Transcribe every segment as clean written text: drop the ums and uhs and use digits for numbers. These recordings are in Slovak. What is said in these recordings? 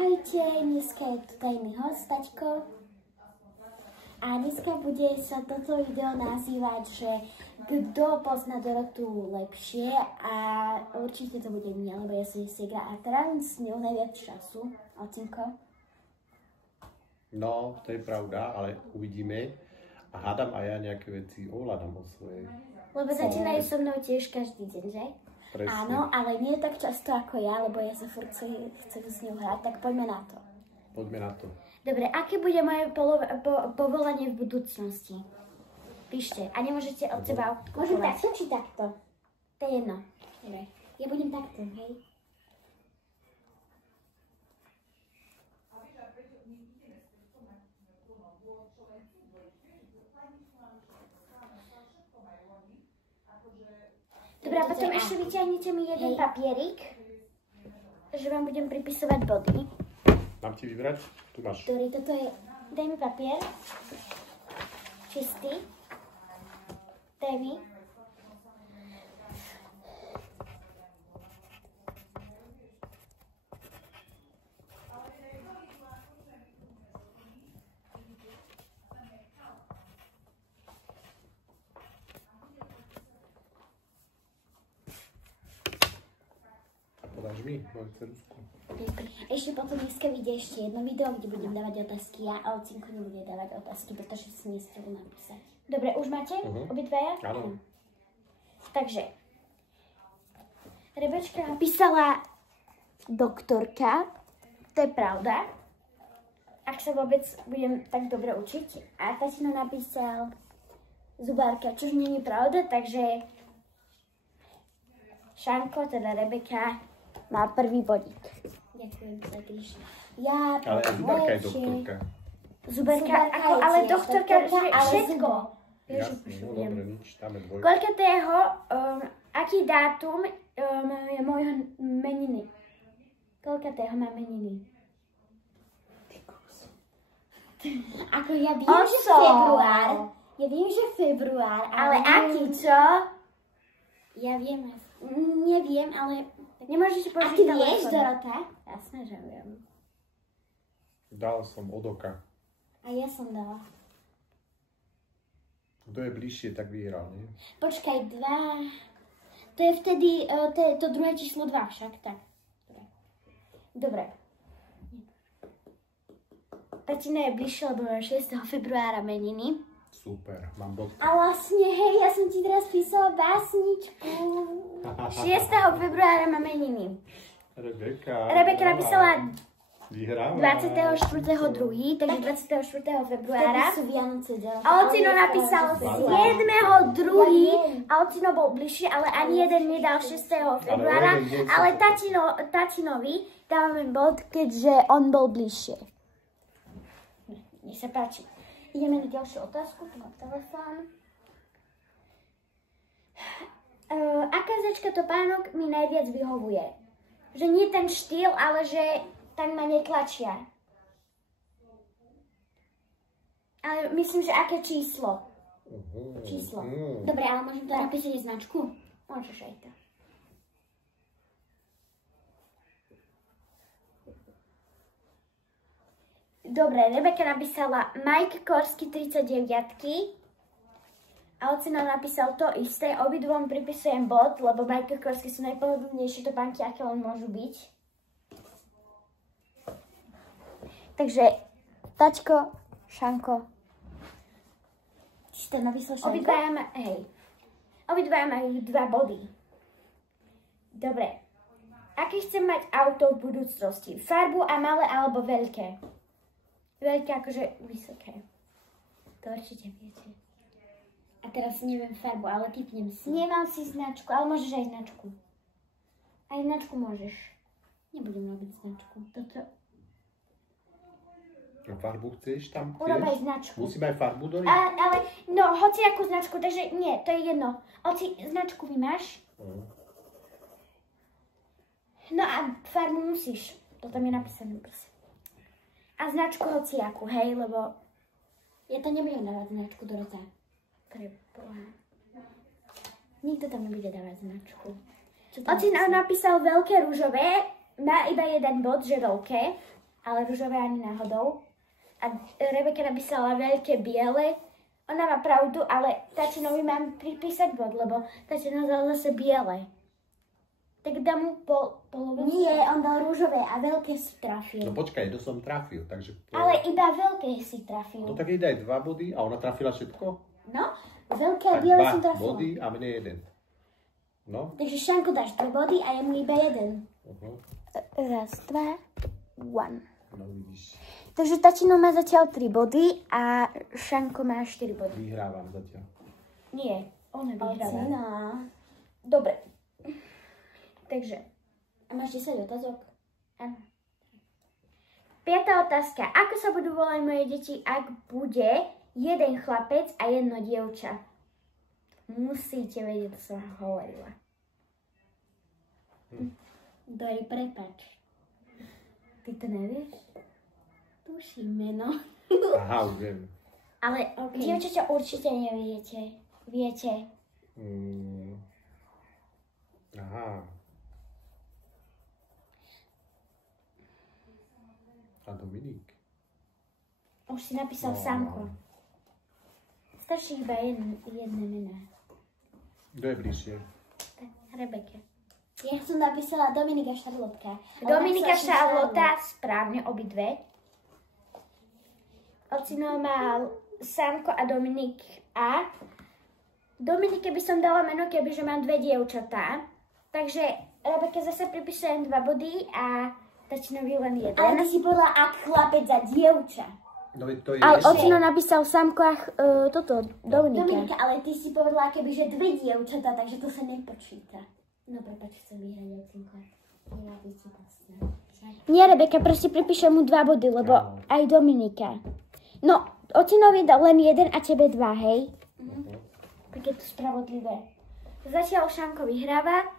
Ahojte, dneska je tu tajný host, taťko. A dneska bude sa toto video nazývať, že kto pozná Dorotu lepšie a určite to bude mňa, lebo ja som Sigra a trávim s ňou najviac času. Ocinko? No, to je pravda, ale uvidíme. A hádam aj ja nejaké veci ovládam o svojej. Lebo začínajú so mnou tiež každý deň, že? Presne. Áno, ale nie tak často ako ja, lebo ja sa furt chcem s ňou hrať, tak poďme na to. Poďme na to. Dobre, aké bude moje povolanie v budúcnosti? Píšte. A nemôžete od seba kupovať. Môžem takto či takto? To je jedno. Dobre. Ja budem takto, hej? Dobre, a potom ešte vyťahnite mi jeden papierik, že vám budem pripisovať body. Mám ti vybrať? Tu máš. Ktorý, toto je... Daj mi papier. Čistý. Daj mi. Podáš mi moju ceruzku. Ešte potom dneska vyjde ešte jedno video, kde budem dávať otázky ja a Ocinko nebude dávať otázky, pretože si nechcel napísať. Dobre, už máte? Obidvaja? Áno. Takže, Rebečka napísala doktorka, to je pravda, ak sa vôbec budem tak dobre učiť. A Tatino napísal zubárka, čož nie je pravda, takže Šanko, teda Rebeka, má prvý bodík. Ďakujem za Gríš. Ja, ale aj zubárka je doktorka. Zubárka, ale doktorka, všetko. Jasne, no dobre, nič, tam je dvojka. Koľkatého, aký dátum je môjho meniny? Koľkatého má meniny? Ako ja viem, že február. Ja viem, že február. Ale aký, čo? Ja viem, neviem, ale... Nemôžeš povedať. A ty vieš, Dorota? Jasné, že viem. Dal som od oka. A ja som dala. Kto je bližšie, tak vyhral, nie? Počkaj, 2. To je vtedy, to je to druhé číslo 2 však, tak. Dobre. Tatina je bližšie, lebo 6. februára meniny. Super, mám bod. A vlastne, hej, ja som ti teraz písala básničku. 6. februára má meniny. Rebeka napísala 24.2., takže 24. februára. A Ocino napísal 7.2. a Ocino bol bližšie, ale ani jeden nedal 6. februára. Ale Tatinovi dávame bod, keďže on bol bližšie. Nech sa páči. Ideme na ďalšiu otázku, tu mám telefón. Aká značka topánok mi najviac vyhovuje? Že nie ten štýl, ale že tak ma netlačia. Ale myslím, že aké číslo? Číslo. Dobre, ale môžem to napísať značku? Môžeš aj to. Dobre, Rebeka napísala Mike Korsky 39 a Ocino napísal to isté. Obidvom pripisujem bod, lebo Mike Korsky sú najpohodlnejšie topánky, aké len môžu byť. Takže, Tačko, Šanko. Či to napísal Šanko? Obidvaja majú 2 body. Dobre. Aké chcem mať auto v budúcnosti? Farbu a malé alebo veľké? Veľké akože vysoké. To určite viete. A teraz neviem farbu, ale typnem si. Nemám si značku, ale môžeš aj značku. Aj značku môžeš. Nebudem robiť značku. Toto... A farbu chceš tam? Urob aj značku. Musím aj farbu doriť? Ale, no, hoci akú značku, takže nie, to je jedno. Hoci značku vymáš. No a farbu musíš. Toto mi je napísané, prosím. A značku hociakú, hej, lebo ja to nebudem dávať značku, Dorota. Preboha. Nikto tam nebude dávať značku. Ocino napísal veľké rúžové, má iba jeden bod, že veľké. ale ružové ani náhodou. A Rebeka napísala veľké biele. Ona má pravdu, ale tatinovi mám pripísať bod, lebo tatino dal zase biele. Tak dám mu polovicu. Nie, on dal rúžové a veľké si trafil. No počkaj, to som trafil, takže... Ale iba veľké si trafil. No tak jej daj 2 body a ona trafila všetko? No, veľké a biele som trafila. 2 body a mne 1. No? Takže Šanko dáš 2 body a ja mu iba 1. Raz, 2, 1. No vidíš. Takže tatino má zatiaľ 3 body a Šanko má 4 body. Vyhrávam zatiaľ. Nie, on vyhráva. Dobre. Takže, a máš 10 otázok? Áno. 5. otázka. Ako sa budú volať moje deti, ak bude jeden chlapec a jedno dievča? Musíte vedieť, čo som hovorila. Dori, prepáč. Ty to nevieš? Tuším meno. Aha, už viem. Ale dievčaťa určite neviete. Viete. Aha. A Dominik. Už si napísal Sanko. Stačí iba jedné meno. Kto je bližšie? Rebeke. Ja som napísala Dominika Šarlotka. Dominika Šarlota, správne obidve. Ocino mal Sanko a Dominik a Dominike by som dala meno, kebyže mám 2 dievčatá. Takže Rebeke zase pripíšem 2 body a Tatinovi len 1. Ale ty si povedala, ak chlapec a dievča. No, to je ale Ocino napísal Samko a Dominika. Dominika, ale ty si povedala, kebyže 2 dievčatá, takže to sa nepočíta. No prepáč, chcem vyhrať Ocinko. Nie, Rebeka, proste pripíšem mu 2 body, lebo aj Dominika. No, Ocinovi dal len 1 a tebe 2, hej? Tak je to spravodlivé. Zatiaľ Šanko vyhráva.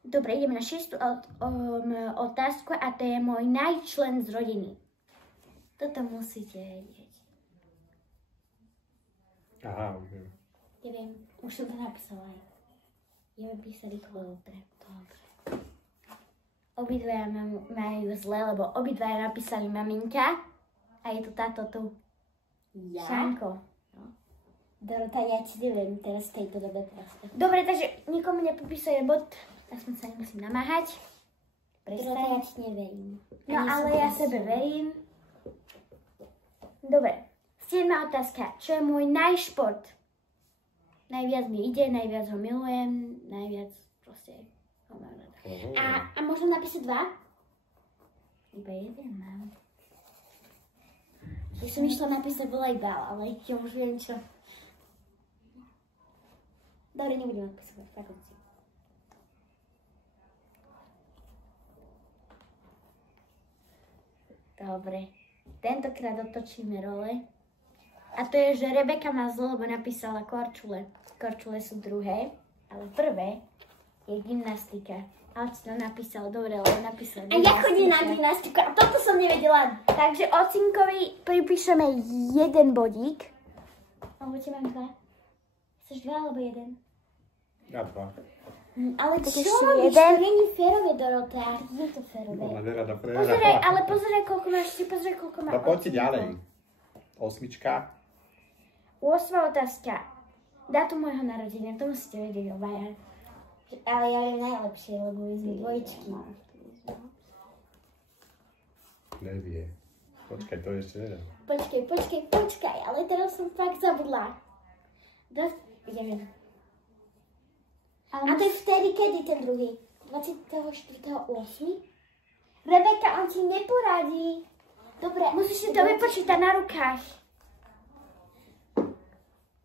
Dobre, ideme na 6. otázku a to je môj najčlen z rodiny. Toto musíte vedieť. Aha, už viem. Ja viem, už som to napísala aj. Ideme písať rýchlo, dobre. Obidvaja majú zle, lebo obidvaja napísali maminka a je to táto tu. Ja? Šanko. No. Dorota, ja ti neviem teraz v tejto dobe proste. Dobre, takže nikomu nepopisuje bod. Aspoň sa nemusím namáhať. Dorota, ja ti neverím. No ale ja sebe verím. Dobre. 7. otázka. Čo je môj najšport? Najviac mi ide, najviac ho milujem, najviac proste ho mám rada. A môžem napísať 2? Iba 1 mám. Keď som išla napísať volejbal, ale ja už viem čo. Dobre, nebudem odpísať, tak si. Dobre. Tentokrát otočíme role. A to je, že Rebeka má zlo, lebo napísala korčule. Korčule sú druhé, ale prvé je gymnastika. A Ocino napísal, dobre, lebo napísal gymnastiku. A ja chodím na gymnastiku a toto som nevedela. Takže Ocinkovi pripíšeme 1 bodík. Alebo ti mám 2? Chceš 2 alebo 1? Ja 2. Ale tak čo robíš? To není férové, Dorota. Je to férové. Ona nerada prehráva. Pozeraj, ale pozeraj, koľko máš, ty pozeraj, koľko má. No poďte ďalej. 8. 8. otázka. Dátum môjho narodenia, to musíte vedieť obaja. Ale ja viem najlepšie, lebo my sme dvojičky. Nevie. Počkaj, to ešte nedá. Počkaj, ale teraz som fakt zabudla. Ideme. A to je vtedy, kedy ten druhý? 24.8. Rebeka, on ti neporadí. Dobre. Musíš si to vypočítať na rukách.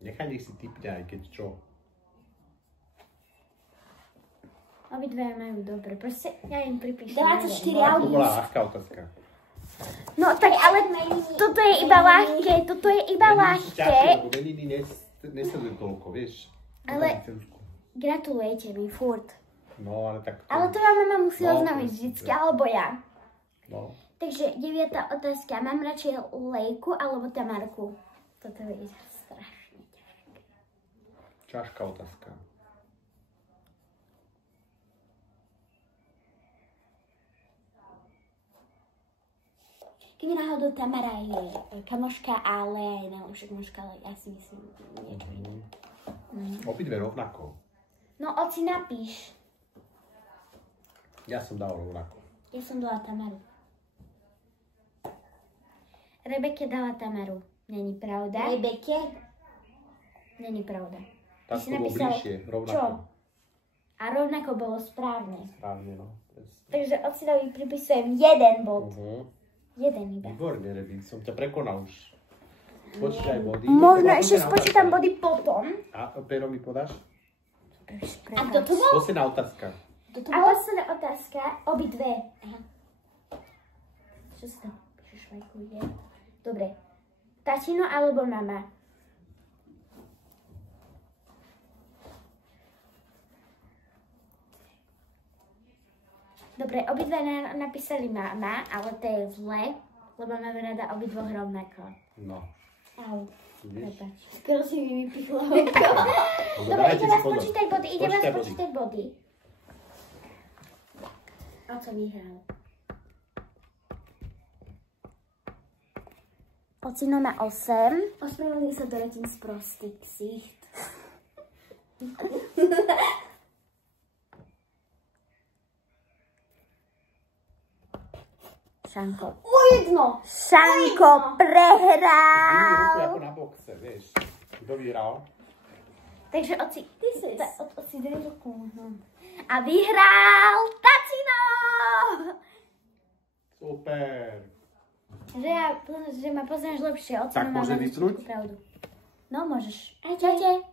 Nech si typne aj keď čo. Obidvaja majú dobre, proste ja im pripíšem. 24 august. To bola ľahká otázka. No tak ale toto je iba ľahké, Lebo meniny nesledujú toľko, vieš. Ale gratulujete mi furt. No, ale tak... Ale to vám mama musí oznámiť vždycky, alebo ja. No. Takže 9. otázka. Mám radšej Lejku alebo Tamarku? Toto je strašne ťažké. Ťažká otázka. Keby náhodou Tamara je kamoška, ale najlepšia kamoška, ale ja si myslím niečo iné. Obidve rovnako. No, oci napíš. Ja som dal rovnako. Ja som dala Tamaru. Rebeke dala Tamaru. Není pravda? Rebeke? Není pravda. Tak si to bolo napísal, bližšie, rovnako. čo? A rovnako bolo správne. Správne, no. Presne. Takže ocidovi pripisujem 1 bod. Jeden iba. Výborne, Rebi, som ťa prekonal už. Počítaj body. Možno ešte spočítam body potom. A pero mi podáš? A kto to bol? Posledná otázka. A posledná otázka, obidve. Čo sa tam píšeš, švajkuje? Dobre. Tatino alebo mama? Dobre, obidve napísali mama, ale to je zle, lebo máme rada obidvoch rovnako. No. Au, Vidíš? prepač. Skoro si mi vypichla. Dobre, ide vás počítať body, ide vás počítať body. A co vyhral? Ocino má 8. Ospravedlňujem sa Dorotin z prostý ksicht. Šanko. O jedno! Šanko prehral! Vidíš, ako na boxe, vieš. Kto vyhral? Takže oci, Ty si. oci daj ruku. A vyhral Tatino! Super. Že ma poznáš lepšie, ocino Tak má môže na vypnúť? pravdu. No, môžeš. Čaute.